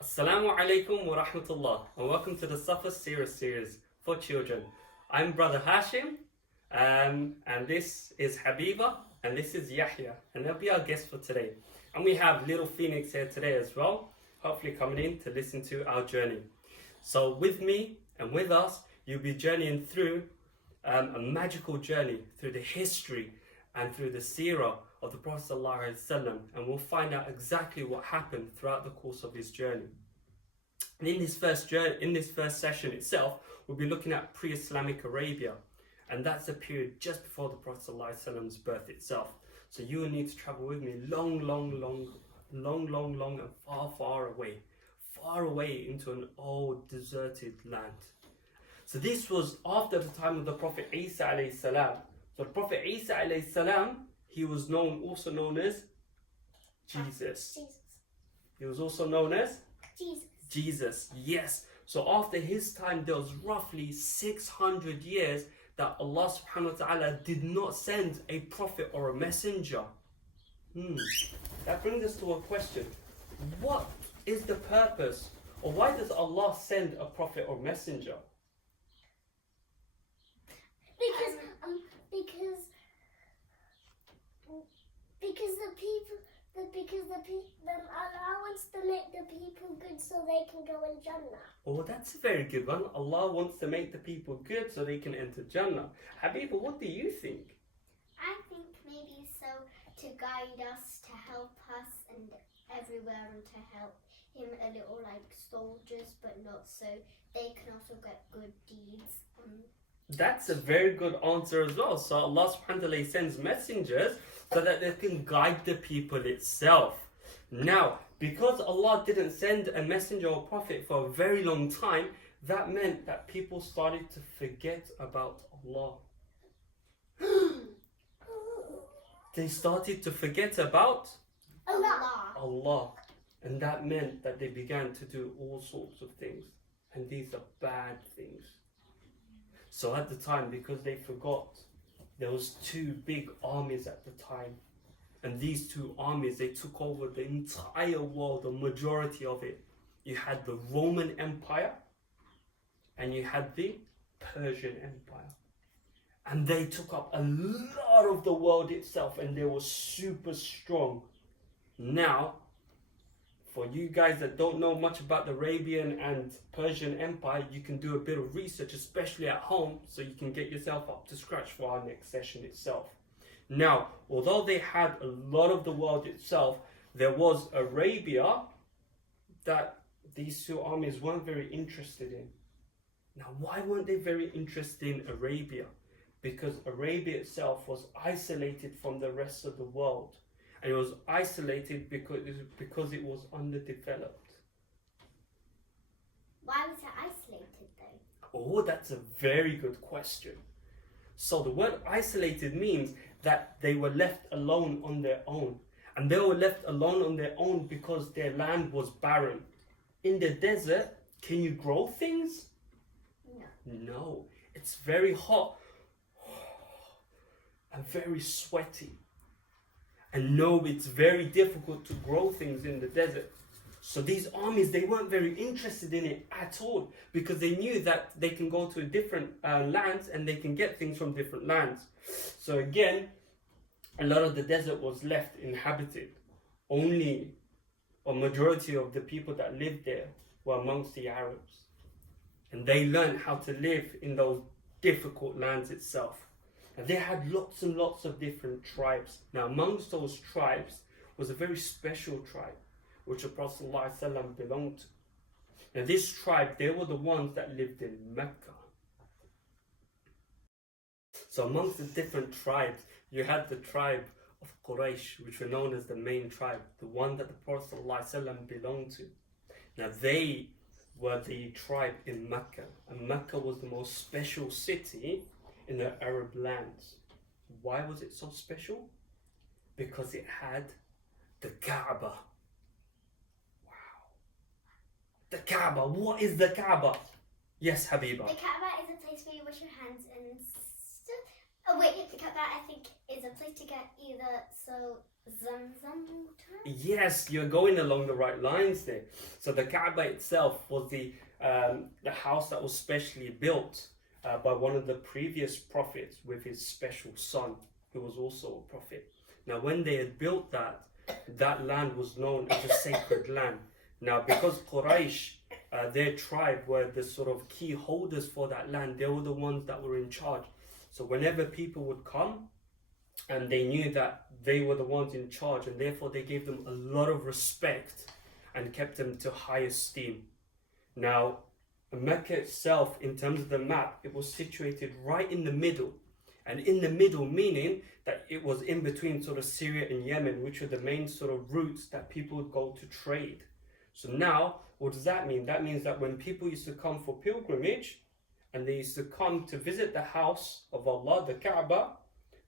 Assalamu alaikum wa rahmatullah, and welcome to the Safar Seerah series for children. I'm Brother Hashim, and this is Habiba, and this is Yahya, and they'll be our guests for today. And we have little Phoenix here today as well, hopefully coming in to listen to our journey. So with me and with us, you'll be journeying through a magical journey through the history and through the Seerah of the Prophet ﷺ, and we'll find out exactly what happened throughout the course of his journey. And in this first session itself, we'll be looking at Pre-Islamic Arabia, and that's the period just before the Prophet ﷺ's birth itself. So you will need to travel with me long, and far away into an old deserted land. So this was after the time of the Prophet Isa alayhi salam. So the Prophet Isa alayhi salam, he was also known as Jesus. He was also known as Jesus, yes. So after his time, there was roughly 600 years that Allah subhanahu wa ta'ala did not send a prophet or a messenger. That brings us to a question. What is the purpose, or why does Allah send a prophet or messenger? Allah wants to make the people good so they can go in Jannah. Oh, that's a very good one. Allah wants to make the people good so they can enter Jannah. Habiba, what do you think? I think maybe so to guide us, to help us and everywhere, and to help him a little like soldiers, but not so they can also get good deeds. That's a very good answer as well. So Allah subhanahu wa ta'ala sends messengers so that they can guide the people itself. Now, because Allah didn't send a messenger or prophet for a very long time, that meant that people started to forget about Allah. They started to forget about Allah. And that meant that they began to do all sorts of things. And these are bad things. So at the time, because they forgot, there was two big armies at the time. And these two armies, they took over the entire world, the majority of it. You had the Roman Empire and you had the Persian Empire. And they took up a lot of the world itself, and they were super strong. Now, for you guys that don't know much about the Arabian and Persian Empire, you can do a bit of research, especially at home, so you can get yourself up to scratch for our next session itself. Now, although they had a lot of the world itself, there was Arabia that these two armies weren't very interested in. Now, why weren't they very interested in Arabia? Because Arabia itself was isolated from the rest of the world. And it was isolated because it was underdeveloped. Why was it isolated though? Oh, that's a very good question. So the word isolated means that they were left alone on their own. And they were left alone on their own because their land was barren. In the desert, can you grow things? No. It's very hot and very sweaty. And no, it's very difficult to grow things in the desert. So these armies, they weren't very interested in it at all, because they knew that they can go to different lands and they can get things from different lands. So again, a lot of the desert was left inhabited. Only a majority of the people that lived there were amongst the Arabs. And they learned how to live in those difficult lands itself. And they had lots and lots of different tribes. Now, amongst those tribes was a very special tribe, which the Prophet ﷺ belonged to. Now, this tribe, they were the ones that lived in Mecca. So amongst the different tribes, you had the tribe of Quraysh, which were known as the main tribe, the one that the Prophet ﷺ belonged to. Now, they were the tribe in Mecca, and Mecca was the most special city in the Arab lands. Why was it so special? Because it had the Kaaba. Wow. The Kaaba. What is the Kaaba? Yes, Habiba. The Kaaba is a place where you wash your hands and Oh wait, the Kaaba I think is a place to get either Zamzam water. Yes, you're going along the right lines there. So the Kaaba itself was the house that was specially built by one of the previous prophets with his special son, who was also a prophet. Now, when they had built that, that land was known as a sacred land. Now, because Quraysh, their tribe, were the sort of key holders for that land, they were the ones that were in charge. So whenever people would come, and they knew that they were the ones in charge, and therefore they gave them a lot of respect and kept them to high esteem. Now, Mecca itself, in terms of the map, it was situated right in the middle. And in the middle, meaning that it was in between sort of Syria and Yemen, which were the main sort of routes that people would go to trade. So now, what does that mean? That means that when people used to come for pilgrimage, and they used to come to visit the house of Allah, the Kaaba,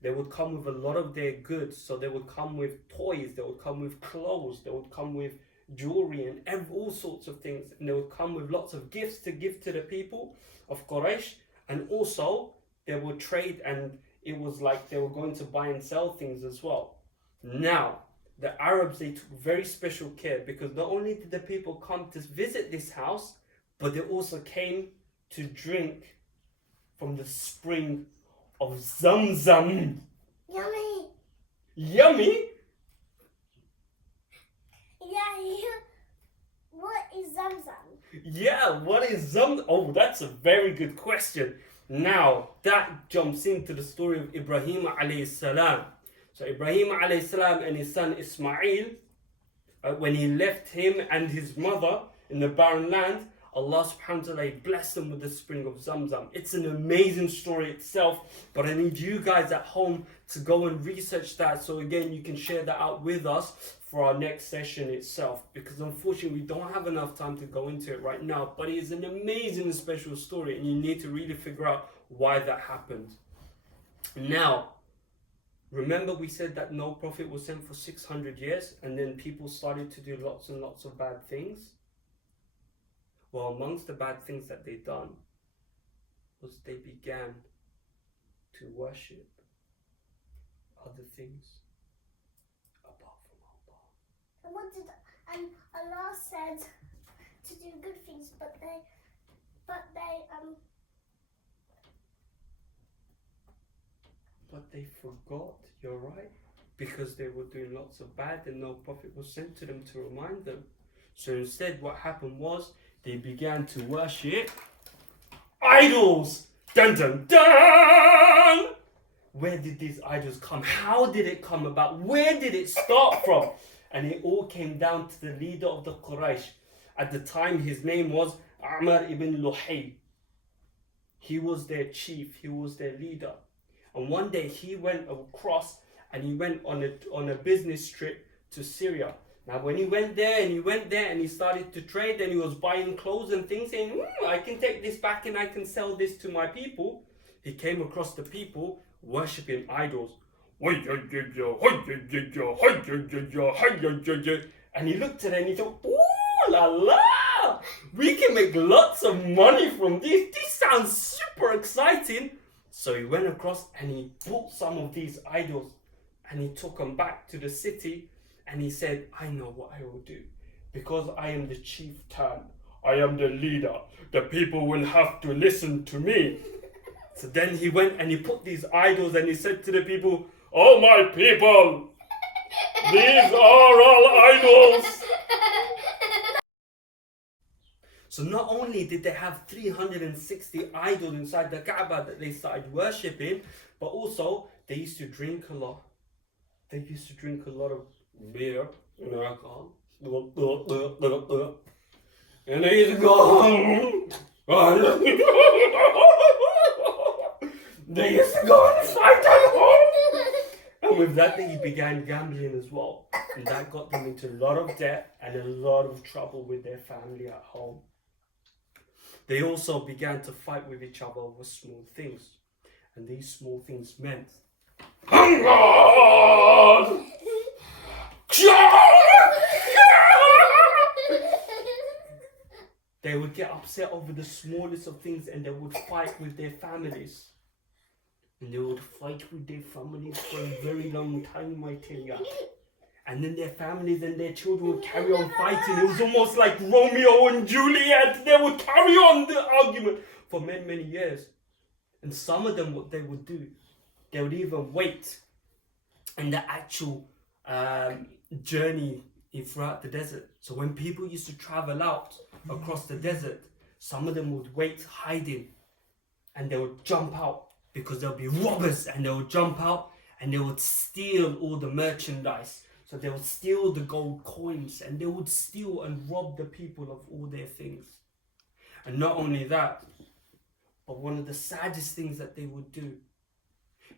they would come with a lot of their goods. So they would come with toys, they would come with clothes, they would come with jewelry and all sorts of things. And they would come with lots of gifts to give to the people of Quraysh. And also, they would trade, and it was like they were going to buy and sell things as well. Now, the Arabs, they took very special care, because not only did the people come to visit this house, but they also came to drink from the spring of Zamzam. Yummy. Yummy? Yeah. What is Zamzam? Yeah, what is Zamzam? Oh, that's a very good question. Now, that jumps into the story of Ibrahim alayhi salam. So Ibrahim alayhi salam and his son Ismail, when he left him and his mother in the barren land, Allah subhanahu wa ta'ala blessed them with the spring of Zamzam. It's an amazing story itself, but I need you guys at home to go and research that, so again you can share that out with us for our next session itself, because unfortunately we don't have enough time to go into it right now, but it is an amazing and special story, and you need to really figure out why that happened. Now, remember we said that no prophet was sent for 600 years, and then people started to do lots and lots of bad things? Well, amongst the bad things that they done was they began to worship other things apart from Allah. And Allah said to do good things, but they forgot, you're right, because they were doing lots of bad and no prophet was sent to them to remind them. So instead what happened was they began to worship idols. Dun dun dun! Where did these idols come? How did it come about? Where did it start from? And it all came down to the leader of the Quraysh. At the time, his name was Amr ibn Luhay. He was their chief, he was their leader. And one day he went across and he went on a business trip to Syria. Now when he went there and he started to trade and he was buying clothes and things, saying, I can take this back and I can sell this to my people, he came across the people worshipping idols. And he looked at it and he thought, ooh la la, we can make lots of money from this. This sounds super exciting. So he went across and he bought some of these idols and he took them back to the city. And he said, I know what I will do. Because I am the chieftain, I am the leader, the people will have to listen to me. So then he went and he put these idols and he said to the people, oh my people, these are all idols. So not only did they have 360 idols inside the Kaaba that they started worshipping, but also they used to drink a lot. They used to drink a lot of beer and alcohol. And they used to go they used to go and fight at home. And with that he began gambling as well. And that got them into a lot of debt and a lot of trouble with their family at home. They also began to fight with each other over small things. And these small things meant hunger! They would get upset over the smallest of things and they would fight with their families. And they would fight with their families for a very long time, I tell ya. And then their families and their children would carry on fighting. It was almost like Romeo and Juliet. They would carry on the argument for many, many years. And some of them, what they would do, they would even wait in the actual journey throughout the desert. So when people used to travel out across the desert, some of them would wait hiding and they would jump out because there'll be robbers, and they would jump out and they would steal all the merchandise. So they would steal the gold coins and they would steal and rob the people of all their things. And not only that, but one of the saddest things that they would do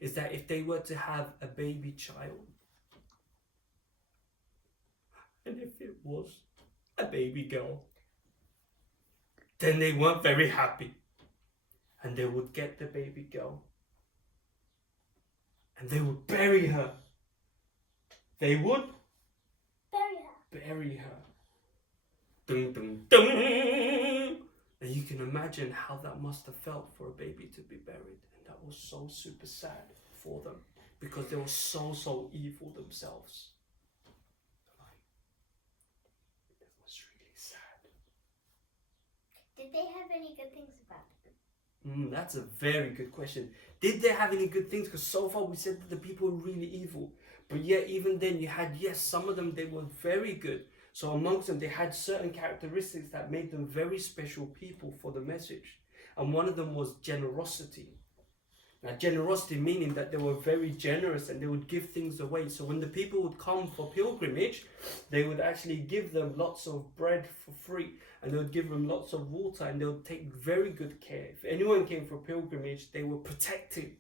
is that if they were to have a baby child, and if it was a baby girl, then they weren't very happy. And they would get the baby girl and they would bury her. They would bury her. Dun, dun, dun. And you can imagine how that must have felt for a baby to be buried. And that was so super sad for them because they were so evil themselves. That was really sad. Did they have any good things about them? That's a very good question. Did they have any good things? Because so far we said that the people were really evil. But yet even then you had, yes, some of them, they were very good. So amongst them, they had certain characteristics that made them very special people for the message. And one of them was generosity. Now, generosity meaning that they were very generous and they would give things away. So when the people would come for pilgrimage, they would actually give them lots of bread for free. And they would give them lots of water and they would take very good care. If anyone came for pilgrimage, they were protected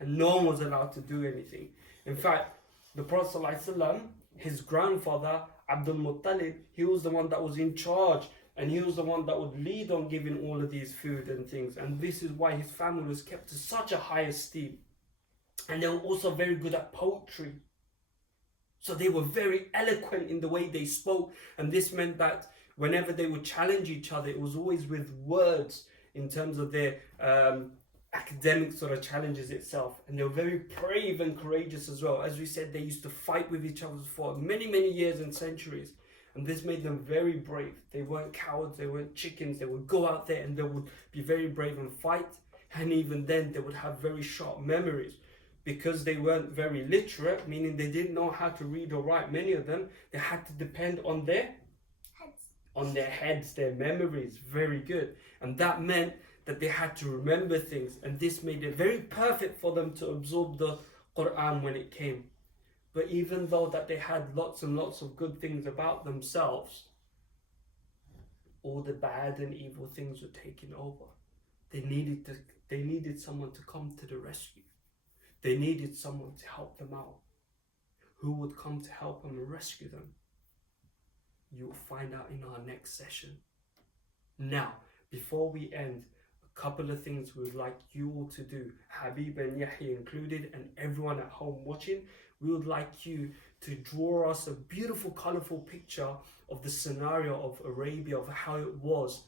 and no one was allowed to do anything. In fact, the Prophet ﷺ, his grandfather, Abdul Muttalib, he was the one that was in charge and he was the one that would lead on giving all of these food and things. And this is why his family was kept to such a high esteem. And they were also very good at poetry. So they were very eloquent in the way they spoke. And this meant that whenever they would challenge each other, it was always with words in terms of their academic sort of challenges itself. And they were very brave and courageous as well. As we said, they used to fight with each other for many, many years and centuries. And this made them very brave. They weren't cowards, they weren't chickens. They would go out there and they would be very brave and fight. And even then, they would have very sharp memories. Because they weren't very literate, meaning they didn't know how to read or write, many of them, they had to depend on their heads, their memories, very good. And that meant that they had to remember things. And this made it very perfect for them to absorb the Quran when it came. But even though that they had lots and lots of good things about themselves, all the bad and evil things were taken over. They needed someone to come to the rescue. They needed someone to help them out. Who would come to help them and rescue them? You'll find out in our next session. Now, before we end, a couple of things we would like you all to do, Habib and Yahya included, and everyone at home watching. We would like you to draw us a beautiful, colourful picture of the scenario of Arabia, of how it was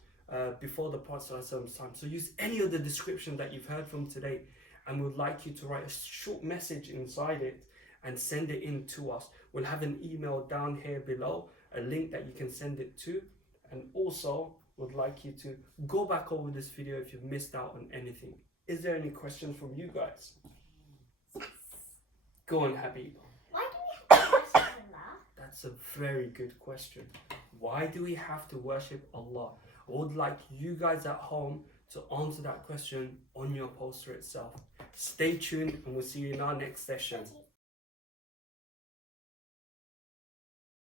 before the Prophet's time. So use any of the description that you've heard from today, and we'd like you to write a short message inside it and send it in to us. We'll have an email down here below, a link that you can send it to, and also would like you to go back over this video if you've missed out on anything. Is there any questions from you guys? Go on, Habib. Why do we have to worship Allah? That's a very good question. Why do we have to worship Allah? I would like you guys at home to answer that question on your poster itself. Stay tuned and we'll see you in our next session.